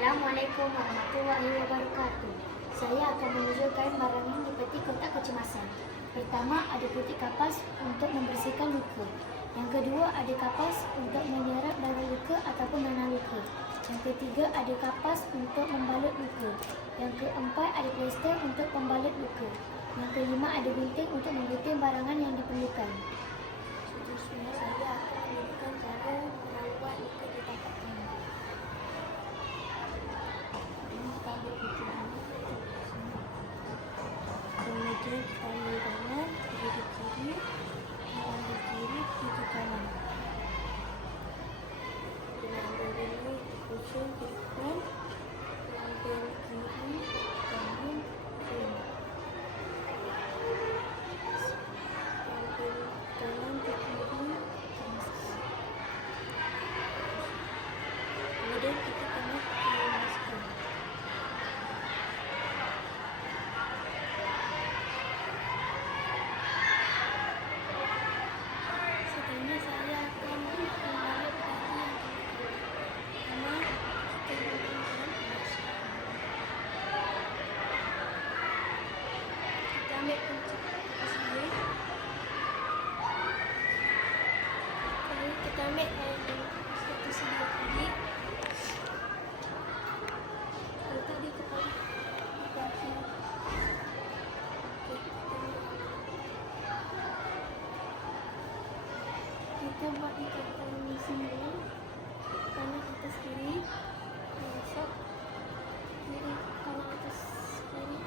Assalamualaikum warahmatullahi wabarakatuh. Saya akan menunjukkan barang yang dipetik kotak kecemasan. Pertama, ada putih kapas untuk membersihkan luka. Yang kedua, ada kapas untuk menyerap darah luka ataupun nanah luka. Yang ketiga, ada kapas untuk membalut luka. Yang keempat, ada plester untuk pembalut luka. Yang kelima, ada gunting untuk menggunting barangan yang diperlukan. Seterusnya, saya akan menunjukkan cara merawat luka di tapak tangan. Kemudian kita ambil kanan, pergi ke kiri, ambil kiri, pergi ke kanan. Kita ambil dulu, pusing ke depan, ambil kiri, kanan, kiri. Ambil kanan ke kiri, kanan. Kemudian kita kena masukkan. Ambil kunci sini. Lalu kita ambil satu sini tadi. Letak di depan kaki. Kita buat ikatan di sini. Kanan atas kiri. Masuk. Kiri kanan atas kiri.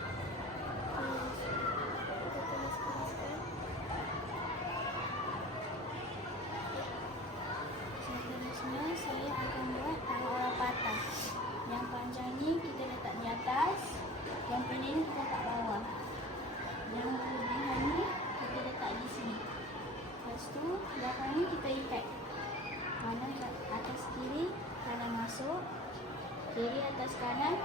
Seterusnya saya akan buat tangan orang patah. Yang panjang ni kita letak di atas, yang pendek ni kita letak bawah. Yang kelebihan ni kita letak di sini. Lepas tu belakang ni kita ikat. Kanan atas kiri, kanan masuk, kiri atas kanan,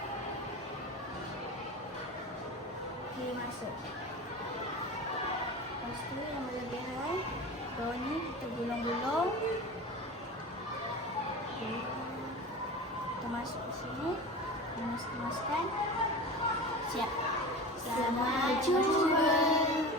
kiri masuk. Lepas tu yang berlebihan, bawah ni kita gulung-gulung. Kita masuk ke sini, masukkan. Siap. Selamat jumpa.